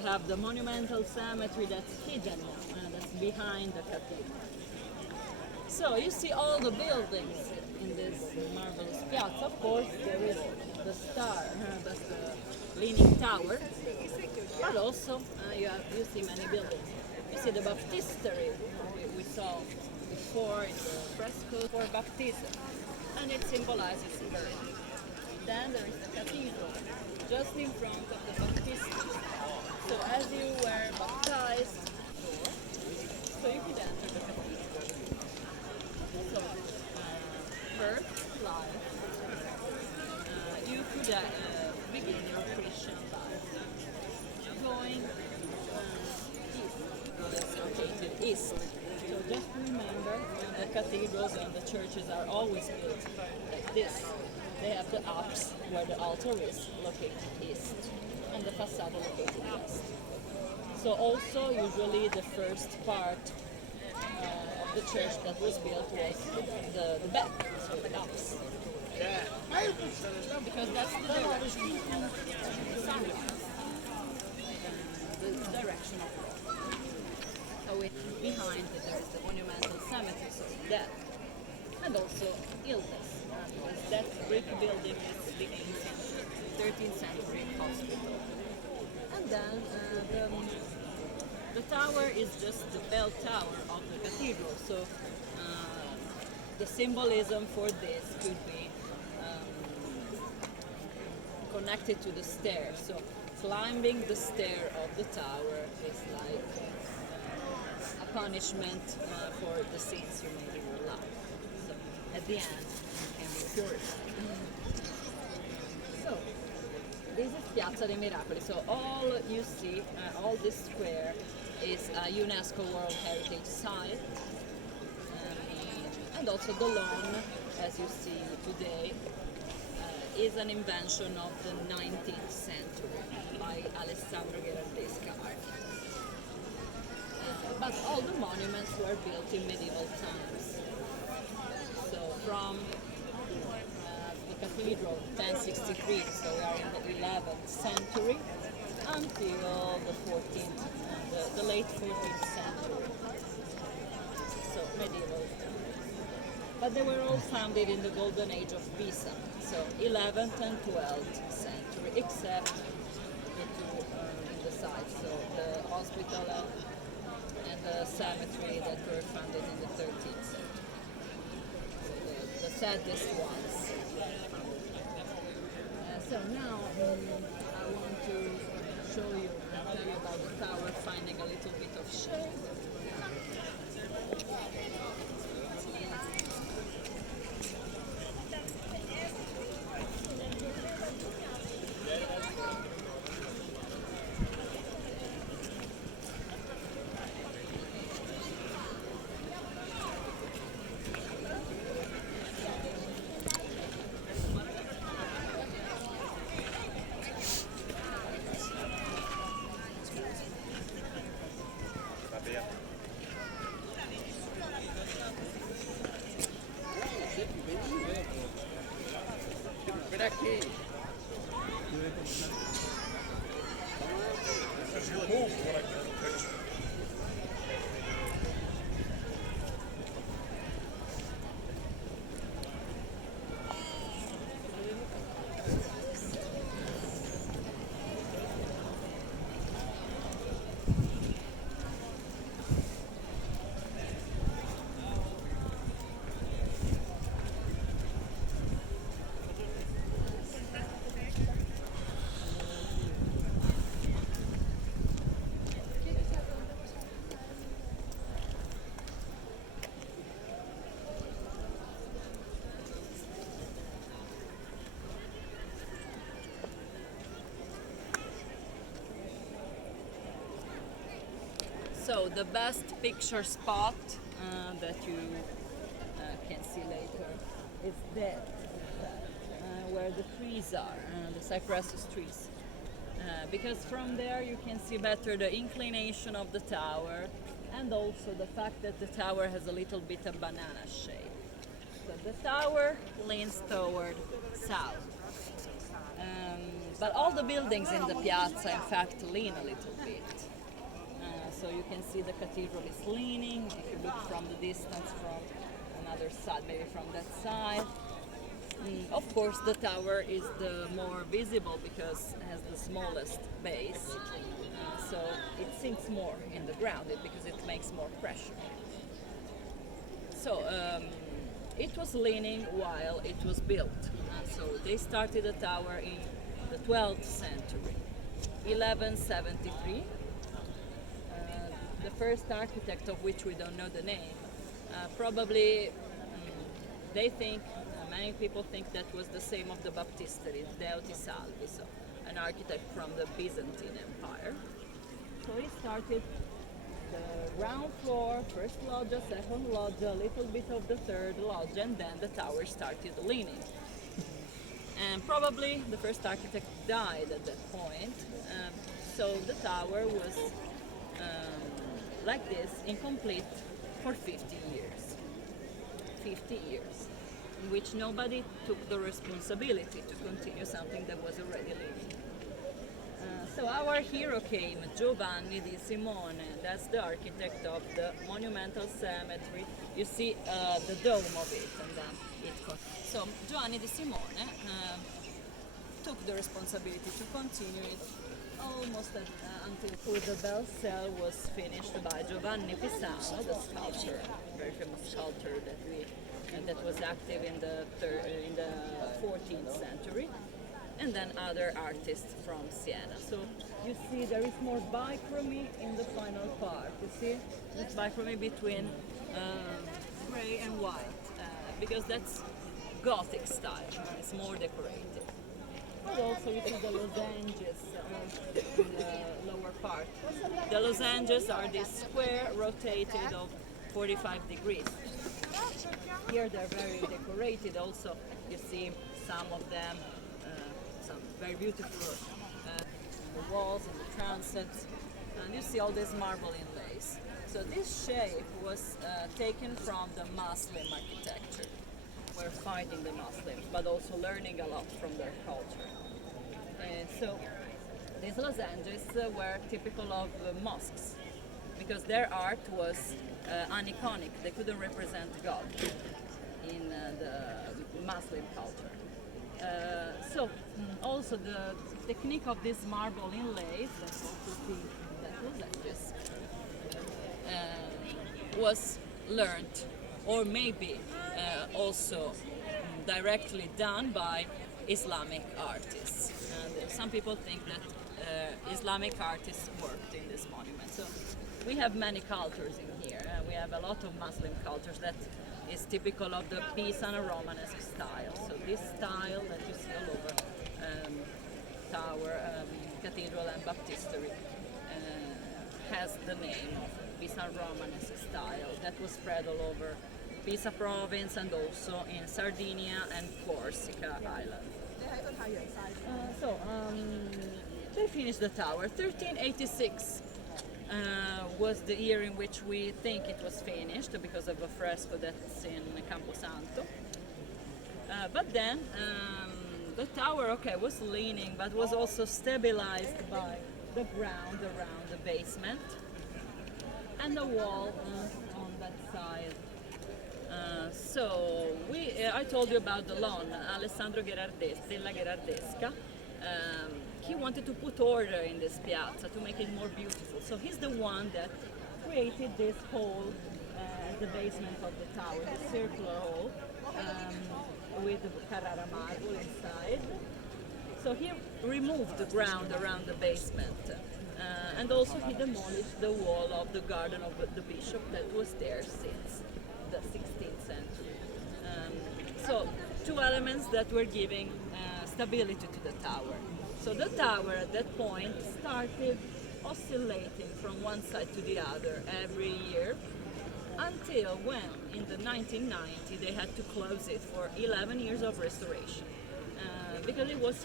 we have the monumental cemetery that's hidden, that's behind the cathedral. So you see all the buildings in this marvelous piazza. Of course, there is the star, that's the leaning tower, but also you see many buildings. You see the baptistery we saw before in the fresco for baptism, and it symbolizes birth. Then there is the cathedral, just in front of the baptistery. So as you were baptized, so you could enter the cathedral. So, birth, life, you could begin your Christian life. Going east, it's located east. So just remember, the cathedrals and the churches are always built like this. They have the apse where the altar is located east and the facade located west. So also usually the first part of the church that was built was the back, so the apse. Because that's the direction of the sun, the direction of God. So behind it there is the monumental cemetery, so death, and also illness, because that brick building is the 13th century hospital. And then the tower is just the bell tower of the cathedral, so the symbolism for this could be connected to the stair. So climbing the stair of the tower is like a punishment for the sins you made in your life. So at the end, you can be purified. So this is Piazza dei Miracoli. So all you see, all this square is a UNESCO World Heritage Site. And also the lawn, as you see today, is an invention of the 19th century by Alessandro Gherardesca architect. But all the monuments were built in medieval times. So from the cathedral 1063, so we are in the 11th century, until the 14th, the late 14th century. So medieval. But they were all founded in the golden age of Pisa, so 11th and 12th century, except the two in the side, so the hospital and the cemetery that were founded in the 13th century. So the saddest ones. So now I want to show you and tell you about the tower finding a little bit of shade. So the best picture spot that you can see later is that where the trees are, the cypressus trees. Because from there you can see better the inclination of the tower and also the fact that the tower has a little bit of banana shape. So the tower leans toward south. But all the buildings in the piazza, in fact, lean a little bit. So you can see the cathedral is leaning. If you look from the distance from another side, maybe from that side. Of course, the tower is the more visible because it has the smallest base. So it sinks more in the ground because it makes more pressure. So it was leaning while it was built. So they started the tower in the 12th century, 1173. The first architect, of which we don't know the name, probably they think, many people think that was the same of the Baptistery, Pisa Italy, so an architect from the Byzantine Empire. So he started the ground floor, first loggia, second loggia, a little bit of the third loggia, and then the tower started leaning. And probably the first architect died at that point, so the tower was like this, incomplete, for 50 years. 50 years, in which nobody took the responsibility to continue something that was already living. So our hero came, Giovanni di Simone. That's the architect of the monumental cemetery. You see the dome of it, and then so Giovanni di Simone took the responsibility to continue it almost until the bell cell was finished by Giovanni Pisano, the sculptor, very famous sculptor that was active in the 14th century, and then other artists from Siena. So you see there is more bichrome in the final part. You see this bichrome between gray and white, because that's Gothic style. It's more decorated. But also you see the lozenges in the lower part. The lozenges are this square rotated of 45 degrees. Here they're very decorated. Also you see some of them, some very beautiful the walls and the transepts, and you see all this marble inlays. So this shape was taken from the Muslim architecture. We're fighting the Muslims, but also learning a lot from their culture. So these lozenges were typical of mosques, because their art was aniconic. They couldn't represent God in the Muslim culture. So also the technique of this marble inlays, let's also see that lozenges, was learned, or maybe also directly done by Islamic artists. And some people think that Islamic artists worked in this monument. So we have many cultures in here. We have a lot of Muslim cultures that is typical of the Pisan Romanesque style. So this style that you see all over tower, cathedral and baptistery has the name of Pisan Romanesque style that was spread all over Pisa province and also in Sardinia and Corsica island. They finished the tower. 1386 was the year in which we think it was finished because of a fresco that's in Camposanto. But then the tower, was leaning, but was also stabilized by the ground around the basement and the wall on that side. I told you about the lawn, Alessandro Della Gherardesca. He wanted to put order in this piazza to make it more beautiful. So he's the one that created this hole at the basement of the tower, the circular hole, with the Carrara marble inside. So he removed the ground around the basement. And also he demolished the wall of the garden of the bishop that was there since the 16th century. So two elements that were giving stability to the tower. So the tower at that point started oscillating from one side to the other every year until when in the 1990 they had to close it for 11 years of restoration because it was